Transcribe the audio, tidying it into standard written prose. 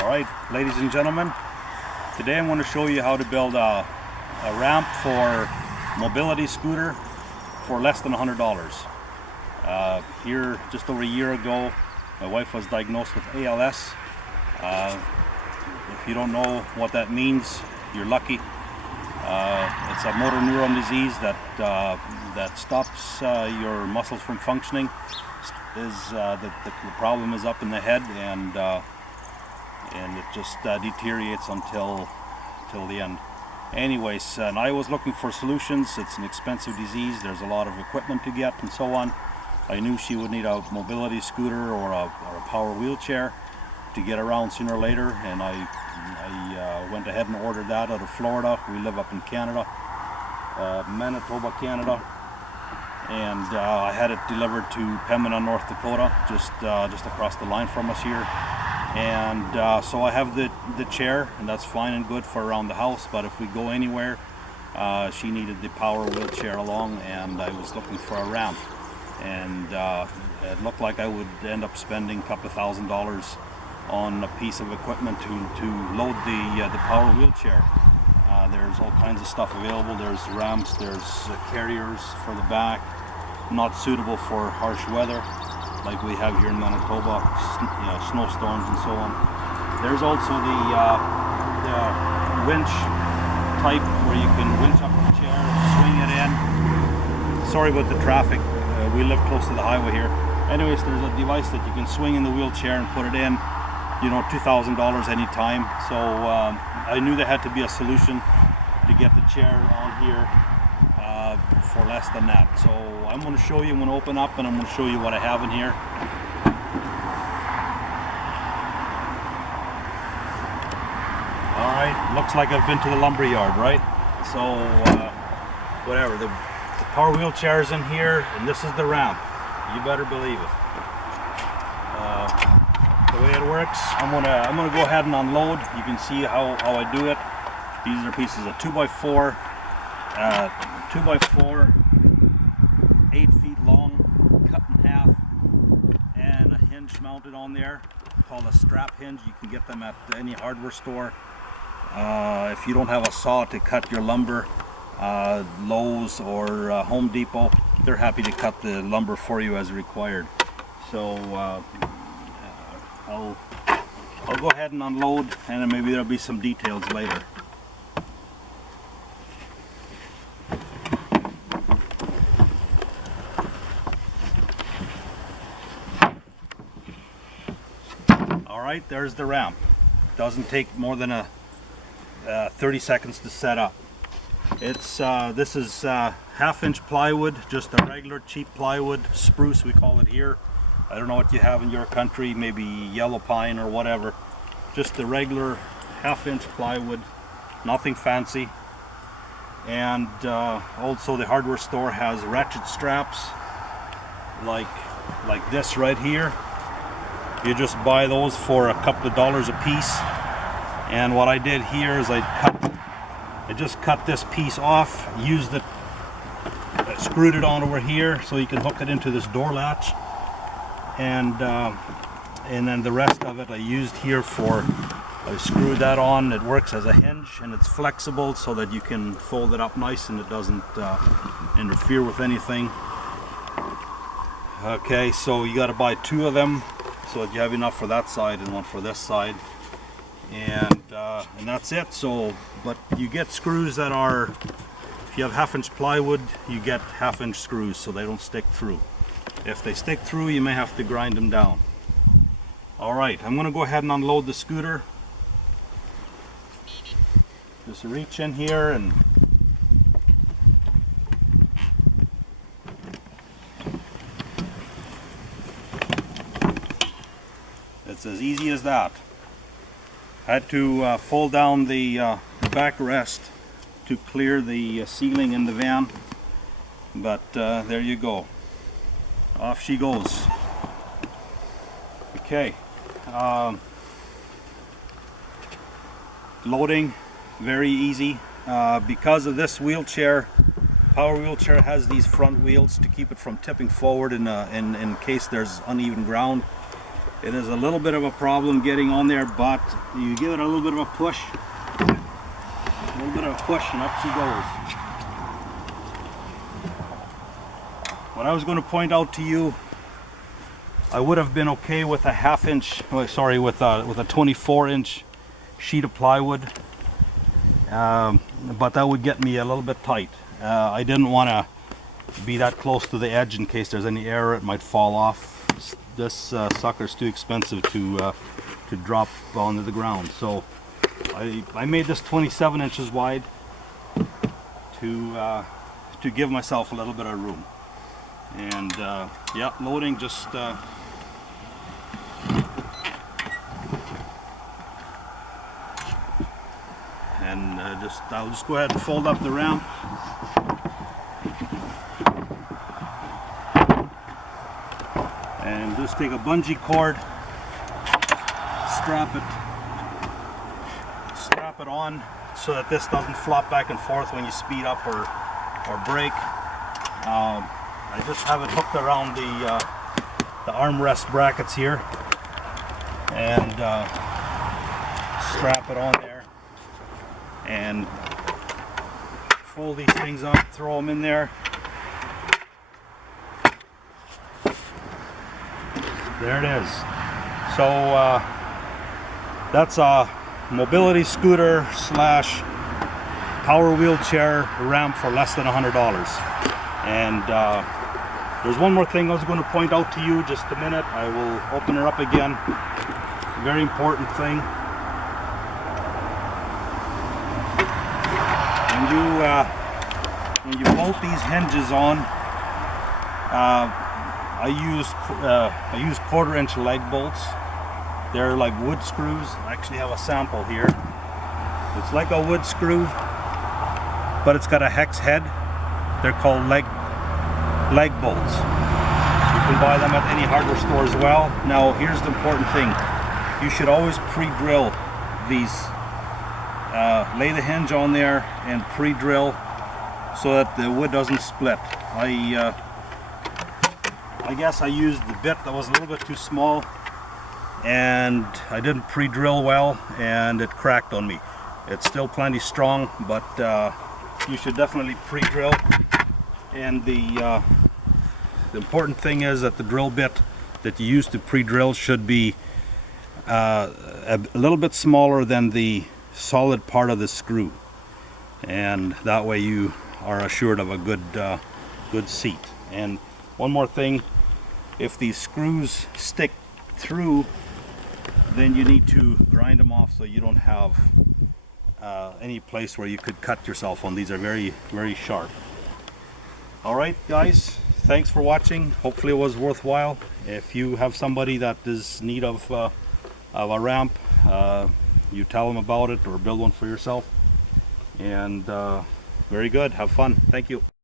Alright, ladies and gentlemen, today I'm going to show you how to build a ramp for mobility scooter for less than $100. Here, just over a year ago, my wife was diagnosed with ALS. If you don't know what that means, you're lucky. It's a motor neuron disease that stops your muscles from functioning. The problem is up in the head, and it just deteriorates until the end. Anyways, and I was looking for solutions. It's an expensive disease. There's a lot of equipment to get and so on. I knew she would need a mobility scooter or a power wheelchair to get around sooner or later, and I went ahead and ordered that out of Florida. We live up in Canada, Manitoba, Canada, and I had it delivered to Pembina, North Dakota, just across the line from us here. And so I have the chair, and that's fine and good for around the house, but if we go anywhere, she needed the power wheelchair along, and I was looking for a ramp, and it looked like I would end up spending a couple of $1,000s on a piece of equipment to load the power wheelchair. There's all kinds of stuff available. There's ramps, there's carriers for the back, not suitable for harsh weather like we have here in Manitoba, snowstorms and so on. There's also the winch type where you can winch up the chair, swing it in. Sorry about the traffic. We live close to the highway here. Anyways, there's a device that you can swing in the wheelchair and put it in, $2,000 anytime. So I knew there had to be a solution to get the chair on here for less than that. So I'm going to show you. I'm going to open up and I'm going to show you what I have in here. Alright, looks like I've been to the lumber yard, right? So whatever, the power wheelchair is in here, and this is the ramp. You better believe it. The way it works, I'm gonna go ahead and unload. You can see how I do it. These are pieces of 2x4, 8 feet long, cut in half, and a hinge mounted on there called a strap hinge. You can get them at any hardware store. If you don't have a saw to cut your lumber, Lowe's or Home Depot, they're happy to cut the lumber for you as required. So I'll go ahead and unload, and then maybe there'll be some details later. Alright, there's the ramp. Doesn't take more than 30 seconds to set up. This is 1/2-inch plywood, just a regular cheap plywood, spruce we call it here. I don't know what you have in your country, maybe yellow pine or whatever. Just the regular 1/2-inch plywood, nothing fancy. And also the hardware store has ratchet straps like this right here. You just buy those for a couple of dollars a piece. And what I did here is I just cut this piece off, used it, screwed it on over here so you can hook it into this door latch, and then the rest of it I used here I screwed that on. It works as a hinge, and it's flexible so that you can fold it up nice and it doesn't interfere with anything. Okay, so you got to buy 2 of them so that you have enough for that side and one for this side, and that's it. So, but you get screws that are, if you have 1/2-inch plywood, you get 1/2-inch screws so they don't stick through. If they stick through, you may have to grind them down. Alright, I'm going to go ahead and unload the scooter. Just reach in here and it's as easy as that. I had to fold down the backrest to clear the ceiling in the van, but there you go. Off she goes. Okay. Loading, very easy. Because of this wheelchair, power wheelchair has these front wheels to keep it from tipping forward in case there's uneven ground. It is a little bit of a problem getting on there, but you give it a little bit of a push, and up she goes. What I was going to point out to you, I would have been okay with a with a 24-inch sheet of plywood, but that would get me a little bit tight. I didn't want to be that close to the edge in case there's any error, it might fall off. This sucker's too expensive to drop onto the ground, so I made this 27 inches wide to give myself a little bit of room. And yeah, loading just I'll just go ahead and fold up the ramp. And just take a bungee cord, strap it on so that this doesn't flop back and forth when you speed up or brake. I just have it hooked around the armrest brackets here, and strap it on there, and fold these things up, throw them in there. There it is. So that's a mobility scooter slash power wheelchair ramp for less than $100. And there's one more thing I was going to point out to you. Just a minute, I will open her up again. Very important thing. When you bolt these hinges on, I use 1/4-inch leg bolts. They're like wood screws. I actually have a sample here. It's like a wood screw, but it's got a hex head. They're called leg bolts. You can buy them at any hardware store as well. Now here's the important thing. You should always pre-drill these. Lay the hinge on there and pre-drill so that the wood doesn't split. I guess I used the bit that was a little bit too small, and I didn't pre-drill well, and it cracked on me. It's still plenty strong, but you should definitely pre-drill. And the important thing is that the drill bit that you use to pre-drill should be a little bit smaller than the solid part of the screw, and that way you are assured of a good seat. And one more thing, if these screws stick through, then you need to grind them off so you don't have any place where you could cut yourself on. These are very, very sharp. Alright guys, thanks for watching. Hopefully it was worthwhile. If you have somebody that is in need of a ramp, you tell them about it or build one for yourself. And very good, have fun. Thank you.